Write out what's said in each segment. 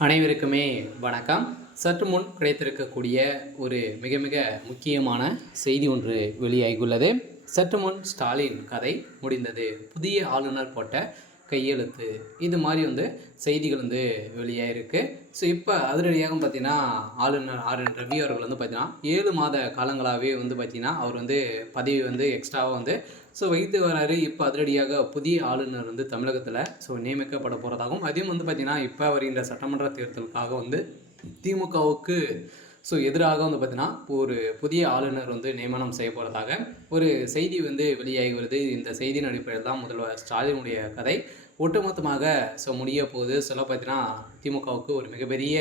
அனைவருக்குமே வணக்கம். சற்று முன் கிடைத்திருக்கக்கூடிய ஒரு மிக மிக முக்கியமான செய்தி ஒன்று வெளியாகியுள்ளது. சற்று முன் ஸ்டாலின் கதை முடிந்தது, புதிய ஆளுநர் போட்ட கையெழுத்து, இது மாதிரி செய்திகள் வெளியாகிருக்கு. ஸோ இப்போ அதிரடியாக பார்த்தீங்கன்னா ஆளுநர் ஆர்.என். ரவி அவர்கள் பார்த்தீங்கன்னா 7 மாத காலங்களாகவே பார்த்தீங்கன்னா அவர் பதவி எக்ஸ்ட்ராவாக வைத்து வராரு. இப்போ அதிரடியாக புதிய ஆளுநர் தமிழகத்தில் நியமிக்கப்பட போகிறதாகவும், அதையும் பார்த்தீங்கன்னா இப்போ வருகின்ற சட்டமன்ற தேர்தலுக்காக திமுகவுக்கு எதிராக பார்த்தீங்கன்னா ஒரு புதிய ஆளுநர் நியமனம் செய்ய போகிறதாக ஒரு செய்தி வெளியாகி வருது. இந்த செய்தியின் அடிப்படையில் தான் முதல்வர் ஸ்டாலினுடைய கதை ஒட்டுமொத்தமாக முடிய போகுது. பார்த்தீங்கன்னா திமுகவுக்கு ஒரு மிகப்பெரிய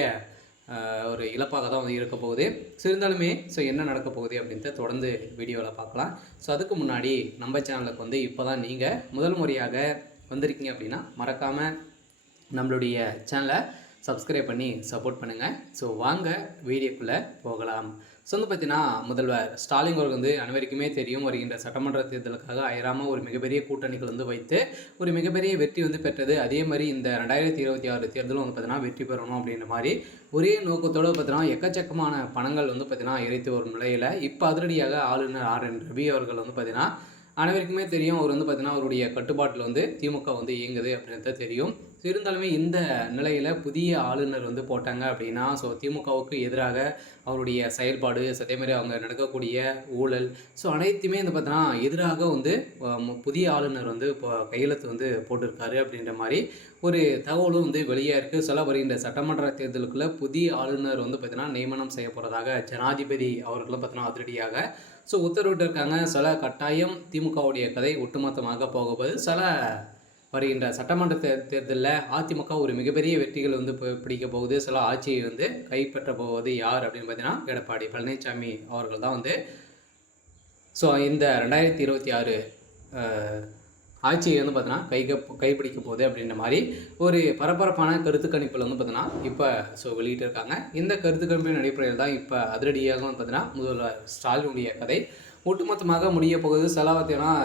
ஒரு இழப்பாக தான் இருக்க போகுது. இருந்தாலுமே என்ன நடக்க போகுது அப்படின்ட்டு தொடர்ந்து வீடியோவில் பார்க்கலாம். அதுக்கு முன்னாடி நம்ம சேனலுக்கு இப்போ தான் நீங்கள் முதல் முறையாக வந்திருக்கீங்க அப்படின்னா மறக்காமல் நம்மளுடைய சேனலை சப்ஸ்கிரைப் பண்ணி சப்போர்ட் பண்ணுங்கள். வாங்க வீடியோக்குள்ளே போகலாம். பார்த்தீங்கன்னா முதல்வர் ஸ்டாலின் அவர்கள் அனைவருக்குமே தெரியும், வருகின்ற சட்டமன்ற தேர்தலுக்காக அயராமல் ஒரு மிகப்பெரிய கூட்டணிகள் வைத்து ஒரு மிகப்பெரிய வெற்றி பெற்றது. அதே மாதிரி இந்த 2026 தேர்தலும் பார்த்தீங்கன்னா வெற்றி பெறணும் அப்படின்ற மாதிரி ஒரே நோக்கத்தோடு பார்த்தீங்கன்னா எக்கச்சக்கமான பணங்கள் பார்த்தீங்கன்னா இறைத்து வரும் நிலையில் இப்போ அதிரடியாக ஆளுநர் ஆர்.என். ரவி அவர்கள் பார்த்தீங்கன்னா அனைவருக்குமே தெரியும், அவர் பார்த்தீங்கன்னா அவருடைய கட்டுப்பாட்டில் திமுக இயங்குது அப்படின்றது தெரியும். இருந்தாலுமே இந்த நிலையில் புதிய ஆளுநர் போட்டாங்க அப்படின்னா திமுகவுக்கு எதிராக அவருடைய செயல்பாடு, அதேமாதிரி அவங்க நடக்கக்கூடிய ஊழல் அனைத்துமே பார்த்தீங்கன்னா எதிராக புதிய ஆளுநர் இப்போ கையெழுத்து போட்டிருக்காரு அப்படின்ற மாதிரி ஒரு தகவலும் வெளியாக இருக்குது. வருகின்ற சட்டமன்ற தேர்தலுக்குள்ளே புதிய ஆளுநர் பார்த்தீங்கன்னா நியமனம் செய்ய போகிறதாக ஜனாதிபதி அவர்களும் பார்த்தீங்கன்னா அதிரடியாக உத்தரவிட்டிருக்காங்க. கட்டாயம் திமுகவுடைய கதை ஒட்டுமொத்தமாக போகும்போது வருகின்ற சட்டமன்ற தேர்தலில் அதிமுக ஒரு மிகப்பெரிய வெற்றிகள் பிடிக்க போகுது. ஆட்சியை கைப்பற்ற போவது யார் அப்படின்னு பார்த்தீங்கன்னா எடப்பாடி பழனிசாமி அவர்கள் தான் இந்த 2026 ஆட்சியை பார்த்தீங்கன்னா கைப்பிடிக்க போகுது அப்படின்ற மாதிரி ஒரு பரபரப்பான கருத்து கணிப்பில் பார்த்தீங்கன்னா இப்போ வெளியிட்டிருக்காங்க. இந்த கருத்து கணிப்பின் அடிப்படையில் தான் இப்போ அதிரடியாக பார்த்தீங்கன்னா முதல்வர் ஸ்டாலினுடைய கதை ஒட்டுமொத்தமாக முடிய போகுது. பார்த்தீங்கன்னா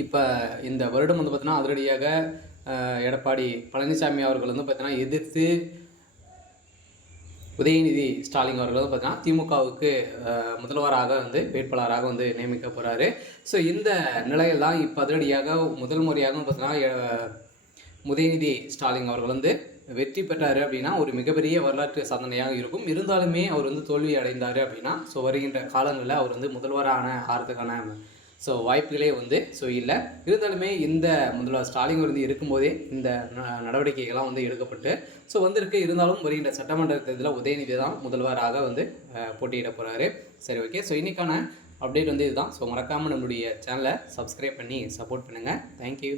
இப்போ இந்த வருடம் பார்த்தீங்கன்னா அதிரடியாக எடப்பாடி பழனிசாமி அவர்கள் பார்த்தீங்கன்னா எதிர்த்து உதயநிதி ஸ்டாலின் அவர்கள் பார்த்தீங்கன்னா திமுகவுக்கு முதல்வராக வேட்பாளராக நியமிக்க போகிறாரு. இந்த நிலையில் தான் இப்போ அதிரடியாக முதல் முறையாக பார்த்தீங்கன்னா உதயநிதி ஸ்டாலின் அவர்கள் வெற்றி பெற்றார் அப்படின்னா ஒரு மிகப்பெரிய வரலாற்று சாதனையாக இருக்கும். இருந்தாலுமே அவர் தோல்வி அடைந்தார் அப்படின்னா வருகின்ற காலங்களில் அவர் முதல்வரான ஆகிறதுக்கான வாய்ப்புகளே இல்லை. இருந்தாலுமே இந்த முதல்வர் ஸ்டாலின் இருக்கும்போதே இந்த நடவடிக்கைகள்லாம் எடுக்கப்பட்டு வந்திருக்கு. இருந்தாலும் வருகின்ற சட்டமன்ற தேர்தலில் உதயநிதி தான் முதல்வராக போட்டியிட போகிறாரு. சரி, ஓகே. இன்றைக்கான அப்டேட் இதுதான். மறக்காமல் நம்மளுடைய சேனலை சப்ஸ்கிரைப் பண்ணி சப்போர்ட் பண்ணுங்கள். தேங்க்யூ.